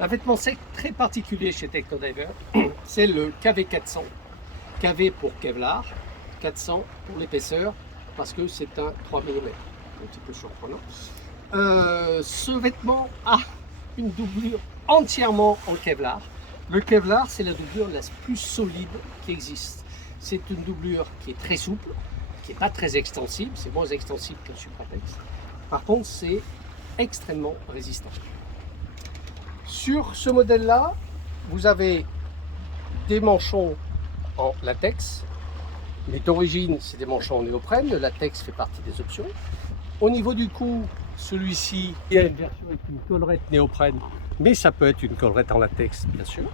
Un vêtement sec très particulier chez Tectodiver, c'est le KV400. KV pour Kevlar, 400 pour l'épaisseur, parce que c'est un 3 mm, un petit peu surprenant. Ce vêtement a une doublure entièrement en Kevlar. Le Kevlar, c'est la doublure la plus solide qui existe. C'est une doublure qui est très souple, qui n'est pas très extensible, c'est moins extensible que le Supratex. Par contre, c'est extrêmement résistant. Sur ce modèle-là, vous avez des manchons en latex, mais d'origine, c'est des manchons en néoprène. Le latex fait partie des options. Au niveau du cou, celui-ci, il y a une version avec une collerette néoprène, mais ça peut être une collerette en latex, bien sûr.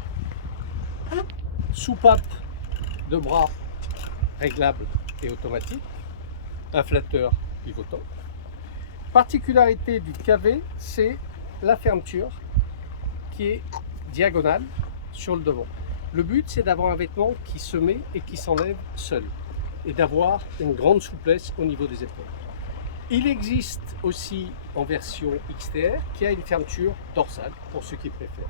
Soupape de bras réglable et automatique. Un flatteur pivotant. Particularité du KV, c'est la fermeture qui est diagonale sur le devant. Le but, c'est d'avoir un vêtement qui se met et qui s'enlève seul et d'avoir une grande souplesse au niveau des épaules. Il existe aussi en version XTR qui a une fermeture dorsale pour ceux qui préfèrent.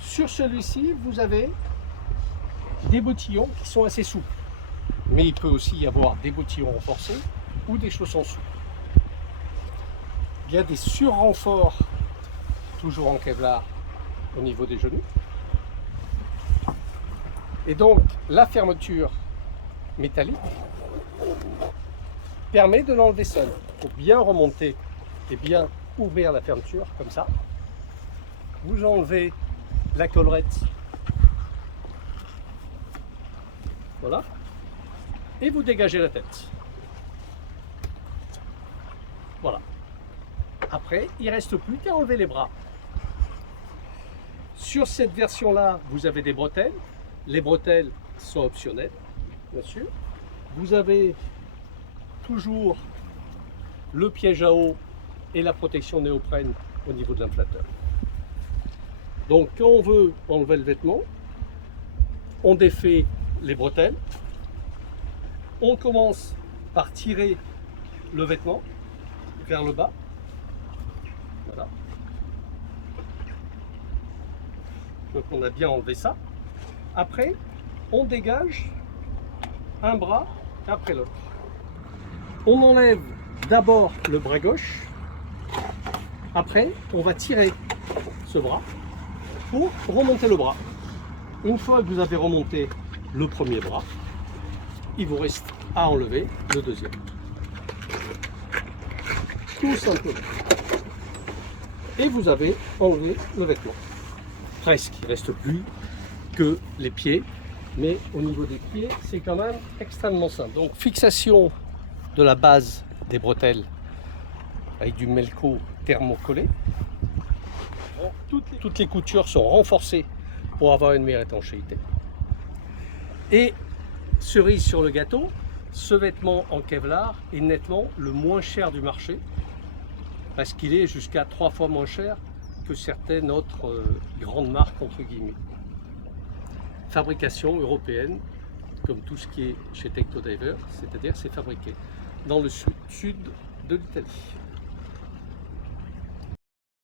Sur celui-ci, vous avez des bottillons qui sont assez souples, mais il peut aussi y avoir des bottillons renforcés ou des chaussons souples. Il y a des surrenforts, toujours en Kevlar, au niveau des genoux. Et donc, la fermeture métallique permet de l'enlever seul. Il faut bien remonter et bien ouvrir la fermeture, comme ça. Vous enlevez la collerette. Voilà. Et vous dégagez la tête. Voilà. Après, il ne reste plus qu'à enlever les bras. Sur cette version-là, vous avez des bretelles. Les bretelles sont optionnelles, bien sûr. Vous avez toujours le piège à eau et la protection néoprène au niveau de l'inflateur. Donc, quand on veut enlever le vêtement, on défait les bretelles. On commence par tirer le vêtement vers le bas. Voilà. Donc on a bien enlevé ça. Après, on dégage un bras après l'autre. On enlève d'abord le bras gauche. Après, on va tirer ce bras pour remonter le bras. Une fois que vous avez remonté le premier bras, il vous reste à enlever le deuxième. Tout simplement. Et vous avez enlevé le vêtement. Presque, il ne reste plus que les pieds, mais au niveau des pieds, c'est quand même extrêmement simple. Donc, fixation de la base des bretelles avec du melco thermocollé. Toutes les coutures sont renforcées pour avoir une meilleure étanchéité. Et cerise sur le gâteau, ce vêtement en Kevlar est nettement le moins cher du marché, parce qu'il est jusqu'à 3 fois moins cher que certaines autres grandes marques entre guillemets. Fabrication européenne, comme tout ce qui est chez Tectodiver, c'est-à-dire c'est fabriqué dans le sud de l'Italie.